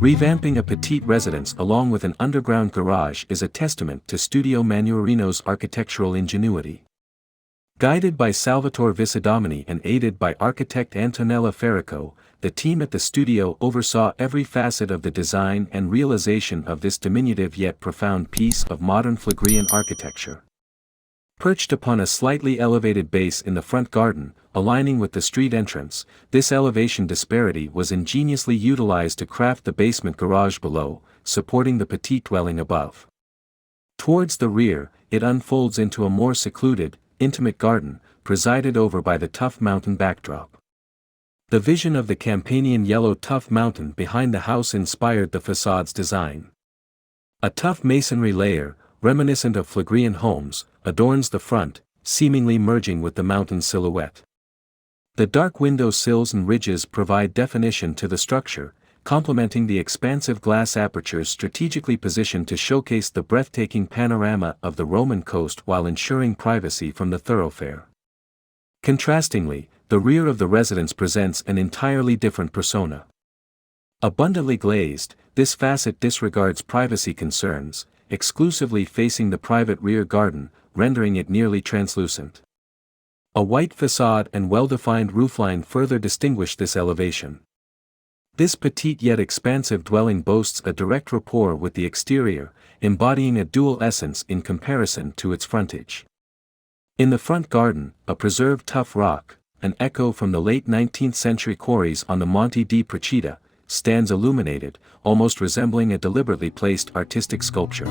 Revamping a petite residence along with an underground garage is a testament to Studio Manuarino's architectural ingenuity. Guided by Salvatore Vicidomini and aided by architect Antonella Feraco, the team at the studio oversaw every facet of the design and realization of this diminutive yet profound piece of modern Phlegraean architecture. Perched upon a slightly elevated base in the front garden, aligning with the street entrance, this elevation disparity was ingeniously utilized to craft the basement garage below, supporting the petite dwelling above. Towards the rear, it unfolds into a more secluded, intimate garden, presided over by the Tuff mountain backdrop. The vision of the Campanian yellow tuff mountain behind the house inspired the facade's design. A tuff masonry layer, reminiscent of Phlegraean homes, adorns the front, seemingly merging with the mountain silhouette. The dark window sills and ridges provide definition to the structure, complementing the expansive glass apertures strategically positioned to showcase the breathtaking panorama of the Roman coast while ensuring privacy from the thoroughfare. Contrastingly, the rear of the residence presents an entirely different persona. Abundantly glazed, this facet disregards privacy concerns, exclusively facing the private rear garden, rendering it nearly translucent. A white facade and well-defined roofline further distinguish this elevation. This petite yet expansive dwelling boasts a direct rapport with the exterior, embodying a dual essence in comparison to its frontage. In the front garden, a preserved tuff rock, an echo from the late 19th century quarries on the Monte di Procida, stands illuminated, almost resembling a deliberately placed artistic sculpture.